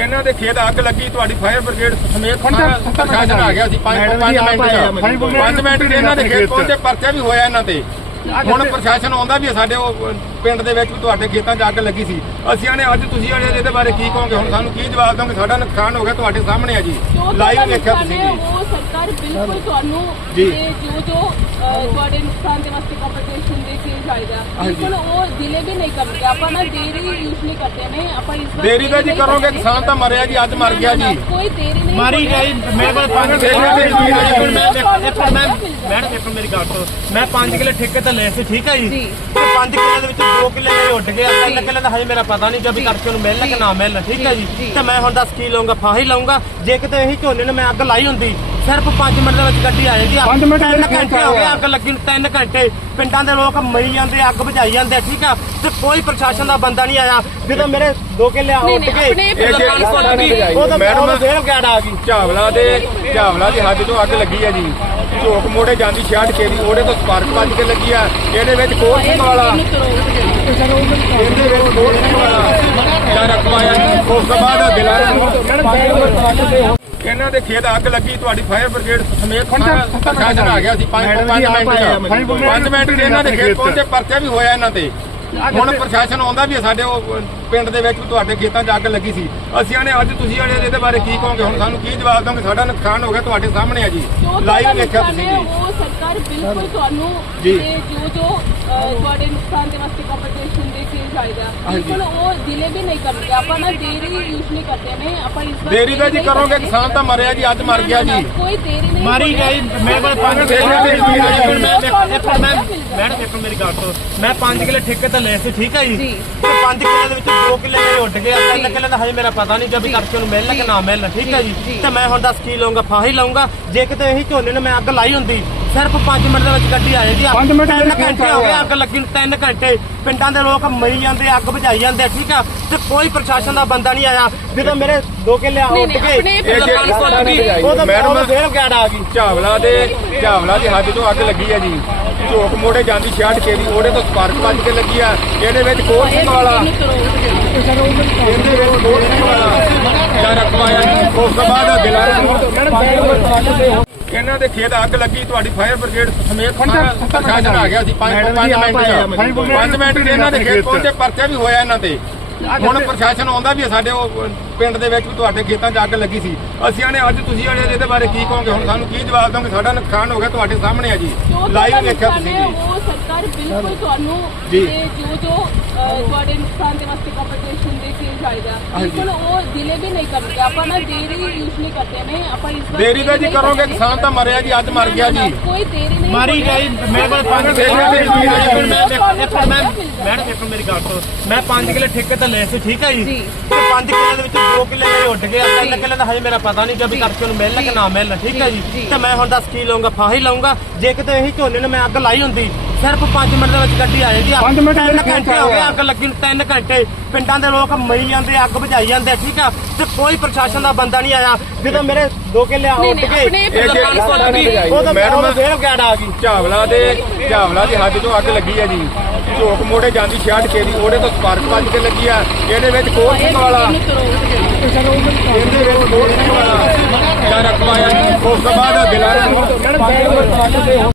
ਇਹਨਾਂ ਦੇ ਖੇਤ ਅੱਗ ਲੱਗੀ ਤੁਹਾਡੀ ਫਾਇਰ ਬ੍ਰਿਗੇਡ ਸਮੇਤ ਸਾਰਾ ਪ੍ਰਸ਼ਾਸਨ ਆ ਗਿਆ ਸੀ 5 5 ਮਿੰਟ 5 ਮਿੰਟ ਇਹਨਾਂ ਦੇ ਖੇਤ ਪਹੁੰਚੇ ਪਰਚਾ ਵੀ ਹੋਇਆ ਇਹਨਾਂ ਤੇ। ਹੁਣ ਪ੍ਰਸ਼ਾਸਨ ਆਉਂਦਾ ਵੀ ਸਾਡੇ ਉਹ ਪਿੰਡ ਦੇ ਵਿੱਚ ਵੀ ਤੁਹਾਡੇ ਖੇਤਾਂ 'ਚ ਅੱਗ ਲੱਗੀ ਸੀ। ਅਸੀਂ ਆਨੇ ਅੱਜ ਤੁਸੀਂ ਜਿਹੜੇ ਇਹਦੇ ਬਾਰੇ ਕੀ ਕਹੋਗੇ? ਹੁਣ ਸਾਨੂੰ ਕੀ ਜਵਾਬ ਦੋਗੇ ਸਾਡਾ ਨੁਕਸਾਨ ਹੋ ਗਿਆ ਤੁਹਾਡੇ ਸਾਹਮਣੇ ਆ ਜੀ। ਲਾਈਵ ਵੇਖਿਆ ਨੁਕਸਾਨ ਤੁਸੀਂ ਜੀ। ਉਹ ਸਰਕਾਰ ਬਿਲਕੁਲ ਤੁਹਾਨੂੰ ਜੀ। ਇਹ ਜੋ ਤੁਹਾਡੇ ਨੁਕਸਾਨ ਦੇ ਵਾਸਤੇ ਕੰਪਨਸੇਸ਼ਨ ਦੇ ਕੇ ਜਾਏਗਾ ਬਿਲਕੁਲ ਉਹ ਦਿਲੇ ਵੀ ਨਹੀਂ ਕਰਨਗੇ ਆਪਾਂ ਨਾ ਦੇਰੀ ਯੂਜ਼ ਨਹੀਂ ਕਰਦੇ ਨੇ। ਆਪਾਂ ਇਸ ਵਾਰ ਦੇਰੀ ਤਾਂ ਜੀ ਕਰੋਗੇ। ਕਿਸਾਨ ਤਾਂ ਮਰਿਆ ਜੀ ਅੱਜ ਮਰ ਗਿਆ ਜੀ। ਕੋਈ ਦੇਰੀ ਨਹੀਂ ਮਾਰੀ। ਗਈ ਮੈਂ। ਮੈਡਮ ਮੇਰੀ ਗੱਲ ਸੁਣੋ। ਮੈਂ 5 ਕਿੱਲੇ ਠੇਕੇ ਤੇ ਲਏ ਸੀ ਠੀਕ ਹੈ ਜੀ। ਤੇ 5 ਕਿੱਲੇ ਦੇ ਵਿੱਚ 2 ਕਿੱਲੇ ਮੇਰੇ ਉੱਡ ਗਏ। 3 ਕਿੱਲੇ ਦਾ ਹਜੇ ਮੇਰਾ ਪਤਾ ਨਹੀਂ ਜਦ ਕਰਕੇ ਉਹਨੂੰ ਮਿਲਣਾ ਕਿ ਨਾ ਮਿਲਣਾ ਠੀਕ ਹੈ ਜੀ। ਤੇ ਮੈਂ ਹੁਣ ਦੱਸ ਕੀ ਲਵਾਂਗਾ ਫਾਹੀ ਲਵਾਂਗਾ ਜੇ ਕਿਤੇ ਇਹੀ ਝੋਨੇ ਨੂੰ ਮੈਂ ਅੱਗ ਲਾਈ ਹੁੰਦੀ ਸਿਰਫ 5 ਮਿੰਟ ਦੇ ਵਿੱਚ ਗੱਡੀ ਆ ਜਾਂਦੀ ਪੰਜ ਮਿੰਟ ਤਿੰਨ ਵਿੱਚ ਘੰਟੇ ਹੋ ਗਏ ਅੱਗ ਲੱਗੀ ਨੂੰ 3 ਘੰਟੇ। ਪਿੰਡਾਂ ਦੇ ਲੋਕ ਮਰੀ ਜਾਂਦੇ ਅੱਗ ਬੁਝਾਈ ਜਾਂਦੇ ਠੀਕ ਆ? ਤੇ ਕੋਈ ਪ੍ਰਸ਼ਾਸਨ ਦਾ ਬੰਦਾ ਨਹੀਂ ਆਇਆ। ਜਦੋਂ ਮੇਰੇ 2 ਕਿੱਲੇ ਨਹੀਂ, ਉੱਡ ਨਹੀਂ, ਗਏ ਆਪਣੇ ਇਹ ਉੱਡ ਗਈ, ਬੁਝਾਈ, ਉਹ ਤਾਂ ਮੈਡਮ- ਮੈਡਮ ਫੇਰ ਆ ਗਈ। ਝਾਵਲਾ ਦੇ ਝਾਵਲਾ ਦੀ ਹੱਦ ਤੋਂ ਅੱਗ ਲੱਗੀ ਹੈ ਜੀ। ਝੋਕ ਮੋੜੇ ਜਾਂਦੀ 66 ਕੇਵੀ ਉਹਦੇ ਤੋਂ ਸਪਾਰਕ ਵੱਜ ਕੇ ਲੱਗੀ ਆ। ਇਹਦੇ ਵਿੱਚ ਕੋਰ ਸਿੰਘ ਵਾਲਾ। ਇਹਦੇ ਵਿੱਚ ਕੋਰ ਸਿੰਘ ਵਾਲਾ। ਜਾਂ। ਰਖਵਾਇਆ ਉਸ ਤੋਂ ਬਾਅਦ ਦਿਲਾਰਾ ਇਹਨਾਂ ਦੇ ਖੇਤ ਅੱਗ ਲੱਗੀ ਤੁਹਾਡੀ ਫਾਇਰ ਬ੍ਰਿਗੇਡ ਸਮੇਤ ਸਾਰਾ ਪ੍ਰਸ਼ਾਸਨ ਆ ਗਿਆ ਸੀ। 5 5 ਮਿੰਟ 5 ਮਿੰਟ ਚ ਇਹਨਾਂ ਦੇ ਖੇਤ ਪਹੁੰਚੇ ਪਰਚਾ ਵੀ ਹੋਇਆ ਇਹਨਾਂ ਤੇ। ਹੁਣ ਪ੍ਰਸ਼ਾਸਨ ਆਉਂਦਾ ਵੀ ਸਾਡੇ ਉਹ ਪਿੰਡ ਦੇ ਵਿੱਚ ਵੀ ਤੁਹਾਡੇ ਖੇਤਾਂ 'ਚ ਅੱਗ ਲੱਗੀ ਸੀ। ਅਸੀਂ ਆਨੇ ਅੱਜ ਤੁਸੀਂ ਜਿਹੜੇ ਇਹਦੇ ਬਾਰੇ ਕੀ ਕਹੋਗੇ? ਹੁਣ ਸਾਨੂੰ ਕੀ ਜਵਾਬ ਦੋਗੇ? ਸਾਡਾ ਨੁਕਸਾਨ ਹੋ ਗਿਆ ਤੁਹਾਡੇ ਸਾਹਮਣੇ ਆ ਜੀ। ਲਾਈਵ ਨੁਕਸਾਨ ਤੁਸੀਂ ਜੀ। ਉਹ ਸਰਕਾਰ ਬਿਲਕੁਲ ਤੁਹਾਨੂੰ ਜੀ। ਇਹ ਜੋ ਤੁਹਾਡੇ ਨੁਕਸਾਨ ਦੇ ਵਾਸਤੇ ਕੰਪਨਸੇਸ਼ਨ ਦੇ ਕੇ ਜਾਏਗਾ ਬਿਲਕੁਲ ਉਹ ਦਿਲੇ ਵੀ ਨਹੀਂ ਕਰਨਗੇ ਆਪਾਂ ਨਾ ਦੇਰੀ ਯੂਜ਼ ਨਹੀਂ ਕਰਦੇ ਨੇ ਆਪਾਂ ਇਸ ਵਾਰ ਦੇਰੀ ਤਾਂ ਜੀ ਕਰੋਗੇ। ਕਿਸਾਨ ਤਾਂ ਮਰਿਆ ਜੀ ਅੱਜ ਮਰ ਗਿਆ ਜੀ ਕੋਈ ਦੇਰੀ ਨਹੀਂ ਮਾਰੀ। ਗਈ ਮੇਰੇ ਕੋਲ ਪੰਜ ਦੇਖ ਲਓ ਜੀ, ਮੈਂ ਇੱਕ ਮਿੰਟ ਮੈਂ ਤੁਹਾਨੂੰ ਇੱਕ ਮਿੰਟ ਮੈਂ ਮਿਲ ਜਾਏਗਾ। ਮੈਡਮ ਇੱਕ ਮੇਰੀ ਗੱਲ ਸੁਣੋ ਮੈਂ 5 ਕਿੱਲੇ ਠੇਕੇ ਤੇ ਲਏ ਸੀ ਠੀਕ ਹੈ ਜੀ ਜੀ। ਤੇ 5 ਕਿੱਲੇ ਦੇ ਵਿੱਚ 2 ਕਿੱਲੇ ਮੇਰੇ ਉੱਡ ਗਏ 3 ਕਿੱਲੇ ਦਾ ਹਜੇ ਮੇਰਾ ਪਤਾ ਨਹੀਂ ਜਦ ਕਰਕੇ ਉਹਨੂੰ ਮਿਲਣਾ ਕਿ ਨਾ ਮਿਲਣਾ ਠੀਕ ਹੈ ਜੀ। ਤੇ ਮੈਂ ਹੁਣ ਦੱਸ ਕੀ ਲਵਾਂਗਾ ਫਾਹੀ ਲਵਾਂਗਾ ਜੇ ਕਿਤੇ ਇਹੀ ਝੋਨੇ ਨੂੰ ਮੈਂ ਅੱਗ ਲਾਈ ਹੁੰਦੀ ਸਿਰਫ 5 ਮਿੰਟ ਦੇ ਵਿੱਚ ਗੱਡੀ ਆ ਜਾਂਦੀ ਪੰਜ ਮਿੰਟ 3 ਵਿੱਚ ਘੰਟੇ ਹੋ ਗਏ ਅੱਗ ਲੱਗੀ ਨੂੰ 3 ਘੰਟੇ। ਪਿੰਡਾਂ ਦੇ ਲੋਕ ਮਰੀ ਜਾਂਦੇ ਅੱਗ ਬੁਝਾਈ ਜਾਂਦੇ ਠੀਕ ਆ? ਤੇ ਕੋਈ ਪ੍ਰਸ਼ਾਸਨ ਦਾ ਬੰਦਾ ਨਹੀਂ ਆਇਆ। ਜਦੋਂ ਮੇਰੇ 2 ਕਿੱਲੇ ਨਹੀਂ, ਗਏ ਇਹ ਜੇ ਉਹ ਮੈਡਮ- ਮੈਡਮ ਫੇਰ ਗੈੜ ਆ ਗਈ। ਝਾਵਲਾ ਦੇ ਝਾਵਲਾ ਦੀ ਹੱਦ ਤੋਂ ਅੱਗ ਲੱਗੀ ਹੈ ਜੀ। ਝੋਕ ਮੋੜੇ ਜਾਂਦੀ 66 ਕੇਵੀ ਉਹਦੇ ਤੋਂ ਸਪਾਰਕ ਵੱਜ ਕੇ ਲੱਗੀ ਆ। ਇਹਦੇ ਵਿੱਚ ਕੋਰ ਸਿੰਘ ਵਾਲਾ। ਇਹਦੇ ਵਿੱਚ ਕੋਰ ਸਿੰਘ ਵਾਲਾ। ਜਾਂ ਰਖਵਾਇਆ ਉਸ ਤੋਂ ਬਾਅਦ ਦਿਲਾਰਾ ਇਹਨਾਂ ਦੇ ਖੇਤ ਅੱਗ ਲੱਗੀ ਤੁਹਾਡੀ ਫਾਇਰ ਬ੍ਰਿਗੇਡ ਸਮੇਤ ਪ੍ਰਸ਼ਾਸਨ ਆ ਗਿਆ ਸੀ 5 5 ਮਿੰਟ 5 ਮਿੰਟ ਚ ਇਹਨਾਂ ਦੇ ਖੇਤ ਪਹੁੰਚੇ ਪਰਚਾ ਵੀ ਹੋਇਆ ਇਹਨਾਂ ਤੇ। ਹੁਣ ਪ੍ਰਸ਼ਾਸਨ ਆਉਂਦਾ ਵੀ ਸਾਡੇ ਉਹ ਪਿੰਡ ਦੇ ਵਿੱਚ ਵੀ ਤੁਹਾਡੇ ਖੇਤਾਂ 'ਚ ਅੱਗ ਲੱਗੀ ਸੀ। ਅਸੀਂ ਆਨੇ ਅੱਜ ਤੁਸੀਂ ਜਿਹੜੇ ਇਹਦੇ ਬਾਰੇ ਕੀ ਕਹੋਗੇ? ਹੁਣ ਸਾਨੂੰ ਕੀ ਜਵਾਬ ਦੋਗੇ ਸਾਡਾ ਨੁਕਸਾਨ ਹੋ ਗਿਆ ਤੁਹਾਡੇ ਸਾਹਮਣੇ ਆ ਜੀ। ਲਾਈਵ ਨੁਕਸਾਨ ਤੁਸੀਂ ਜੀ। ਉਹ ਸਰਕਾਰ ਬਿਲਕੁਲ ਤੁਹਾਨੂੰ ਜੀ। ਇਹ ਜੋ ਜੋ ਅਹ, ਤੁਹਾਡੇ ਨੁਕਸਾਨ ਦੇ ਵਾਸਤੇ ਕੰਪਨਸੇਸ਼ਨ ਦੇ ਕੇ ਜਾਏਗਾ ਬਿਲਕੁਲ ਉਹ ਦਿਲੇ ਵੀ ਨਹੀਂ ਕਰਨਗੇ ਆਪਾਂ ਨਾ ਦੇਰੀ ਯੂਜ਼ ਨਹੀਂ ਕਰਦੇ ਨੇ। ਆਪਾਂ ਇਸ ਵਾਰ ਦੇਰੀ ਤਾਂ ਜੀ ਨਹੀਂ ਕਰੋਗੇ ਕਰਦੇ। ਕਿਸਾਨ ਤਾਂ ਮਰਿਆ ਜੀ ਅੱਜ ਮਰ ਗਿਆ ਜੀ। ਕੋਈ ਦੇਰੀ ਨਹੀਂ ਮਾਰੀ ਹੋਣੀ। ਗਈ ਪੰਜ ਜੀ, ਮੈਂ ਮਿਲ ਜਾਏਗਾ। ਮੈਡਮ ਇੱਕ ਮੇਰੀ ਗੱਲ ਸੁਣੋ। ਮੈਂ 5 ਕਿੱਲੇ ਠੇਕੇ ਤੇ ਲਏ ਸੀ ਠੀਕ ਹੈ ਜੀ? ਜੀ। ਤੇ 5 ਕਿੱਲੇ ਦੇ ਵਿੱਚ 2 ਕਿੱਲੇ ਮੇਰੇ ਉੱਡ ਗਏ 3 ਕਿੱਲੇ ਦਾ ਹਜੇ ਮੇਰਾ ਪਤਾ ਨਹੀਂ ਜਦ ਕਰਕੇ ਉਹਨੂੰ ਮਿਲਣਾ ਕਿ ਨਾ ਮਿਲਣਾ ਠੀਕ ਹੈ ਜੀ, ਜੀ। ਜੀ। ਤੇ ਮੈਂ ਹੁਣ ਦੱਸ ਕੀ ਲਵਾਂਗਾ ਫਾਹੀ ਲਵਾਂਗਾ ਜੇ ਕਿਤੇ ਇਹੀ ਝੋਨੇ ਨੂੰ ਮੈਂ ਅੱਗ ਲਾਈ ਹੁੰਦੀ ਸਿਰਫ 5 ਮਿੰਟ ਦੇ ਵਿੱਚ ਗੱਡੀ ਆ ਜਾਂਦੀ ਪੰਜ ਮਿੰਟ 3 ਵਿੱਚ ਘੰਟੇ ਹੋ ਗਏ ਅੱਗ ਲੱਗੀ ਨੂੰ 3 ਘੰਟੇ। ਪਿੰਡਾਂ ਦੇ ਲੋਕ ਮਰੀ ਜਾਂਦੇ ਅੱਗ ਬੁਝਾਈ ਜਾਂਦੇ ਠੀਕ ਆ? ਤੇ ਕੋਈ ਪ੍ਰਸ਼ਾਸਨ ਦਾ ਬੰਦਾ ਨਹੀਂ ਆਇਆ। ਜਦੋਂ ਮੇਰੇ 2 ਕਿੱਲੇ ਨਹੀਂ, ਉੱਡ ਨਹੀਂ, ਗਏ ਆਪਣੇ ਇਹ ਜੇ ਉਹ ਤਾਂ ਮੈਡਮ- ਫੇਰ ਗੈੜ ਆ ਗਈ। ਝਾਵਲਾ ਦੇ ਝਾਵਲਾ ਦੀ ਹੱਦ ਤੋਂ ਅੱਗ ਲੱਗੀ ਹੈ ਜੀ। ਝੋਕ ਮੋੜੇ ਜਾਂਦੀ 66 ਕੇਵੀ ਉਹਦੇ ਤੋਂ ਸਪਾਰਕ ਵੱਜ ਕੇ ਲੱਗੀ ਆ। ਇਹਦੇ ਵਿੱਚ ਕੋਰ ਸਿੰਘ ਵਾਲਾ ਇਹਦੇ ਵਿੱਚ ਕੋਰ ਸਿੰਘ ਵਾਲਾ ਜਾਂ ਰਖਵਾਇਆ ਉਸ ਤੋਂ ਬਾਅਦ ਦਿਲਾਰਾ